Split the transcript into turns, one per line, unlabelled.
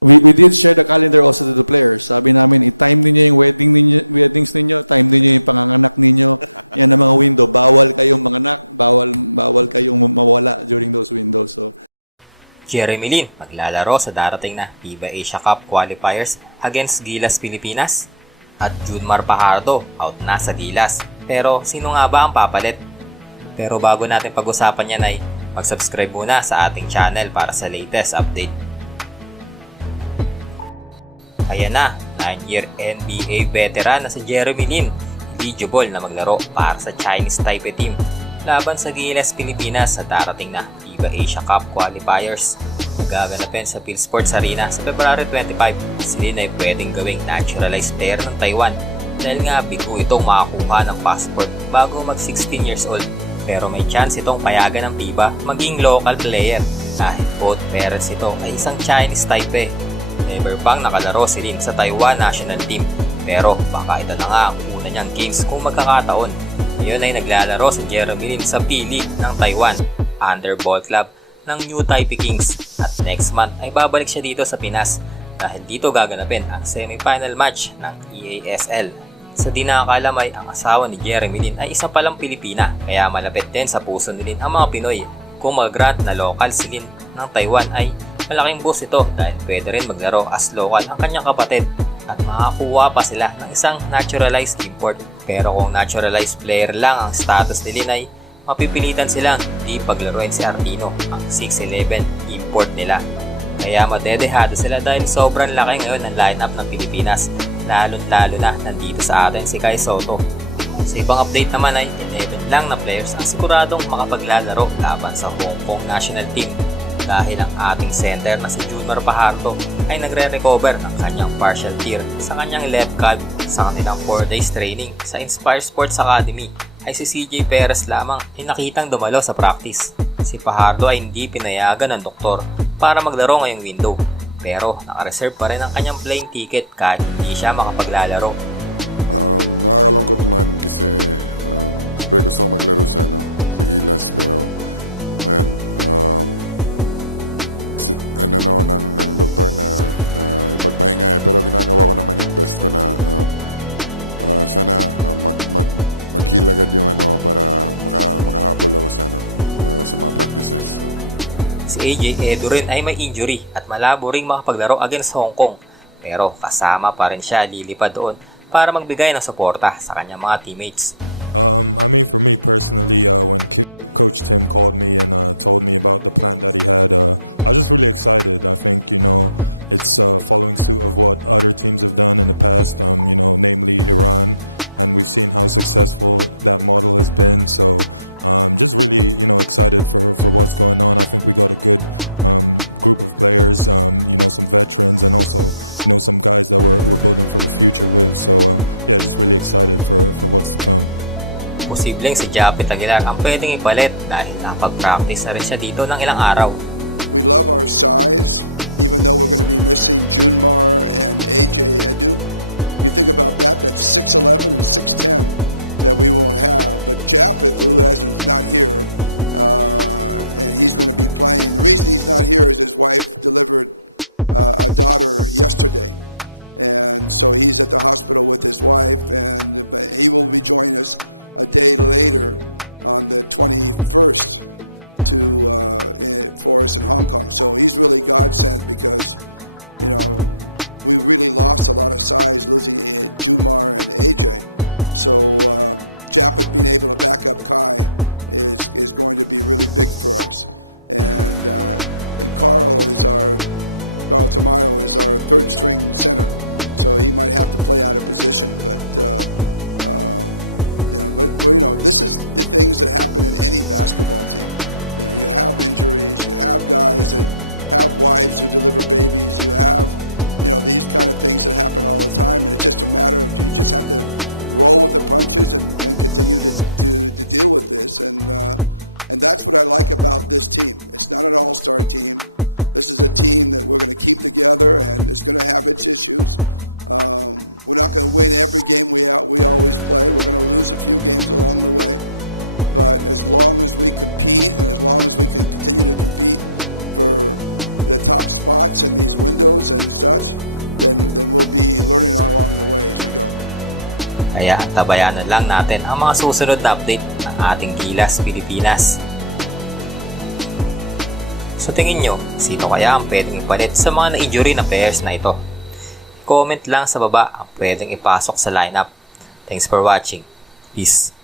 Jeremy Lin maglalaro sa darating na FIBA Asia Cup qualifiers against Gilas Pilipinas. At Junmar Pajardo out na sa Gilas. Pero sino nga ba ang papalit? Pero bago natin pag-usapan yan ay mag-subscribe muna sa ating channel para sa latest update. Ayan na, 9-year NBA veteran na si Jeremy Lin, eligible na maglaro para sa Chinese Taipei team laban sa Gilas Pilipinas sa darating na FIBA Asia Cup qualifiers. Gaganapin sa Philsports Arena sa February 25, si Lin ay pwedeng gawing naturalized player ng Taiwan dahil nga bigo itong makakuha ng passport bago mag 16 years old. Pero may chance itong payagan ng FIBA maging local player kahit both parents ito ay isang Chinese Taipei. Never pang nakalaro si Lin sa Taiwan national team pero baka ito na nga ang una niyang games kung magkakataon. Ngayon ay naglalaro si Jeremy Lin sa P-League ng Taiwan under ball club ng New Taipei Kings at next month ay babalik siya dito sa Pinas dahil dito gaganapin ang semifinal match ng EASL. Sa di nakakalam ay ang asawa ni Jeremy Lin ay isa palang Pilipina kaya malapit din sa puso ni Lin ang mga Pinoy. Kung mag-grant na local si Lin ng Taiwan ay malaking boost ito dahil pwede rin maglaro as local ang kanyang kapatid at makakuha pa sila ng isang naturalized import. Pero kung naturalized player lang ang status ni Lin ay mapipilitan silang di paglaruin si Artino, ang 6'11 import nila. Kaya madedehado sila dahil sobrang laki ngayon ng lineup ng Pilipinas, lalong-lalo na nandito sa atin si Kai Soto. Sa ibang update naman ay 11 lang na players ang siguradong makapaglalaro laban sa Hong Kong national team dahil ang ating center na si Junmar Pajardo ay nagre-recover ng kanyang partial tear sa kanyang left calf sa kanilang 4 days training sa Inspire Sports Academy. Ay si CJ Perez lamang ay nakitang dumalo sa practice. Si Pajardo ay hindi pinayagan ng doktor para maglaro ngayong window. Pero nakareserve pa rin ang kanyang playing ticket kahit hindi siya makapaglalaro AJ Edo rin ay may injury at malabo ring makapaglaro against Hong Kong. Pero kasama pa rin siya lilipad doon para magbigay ng suporta sa kanyang mga teammates. Posibleng si Japet Aguilar ang pwedeng ipalit dahil napag-practice na rin siya dito ng ilang araw. Kaya antabayanan lang natin ang mga susunod na update ng ating Gilas Pilipinas. Sa tingin nyo, sino kaya ang pwedeng ipalit sa mga na-injury na players na ito? Comment lang sa baba ang pwedeng ipasok sa lineup. Thanks for watching. Peace.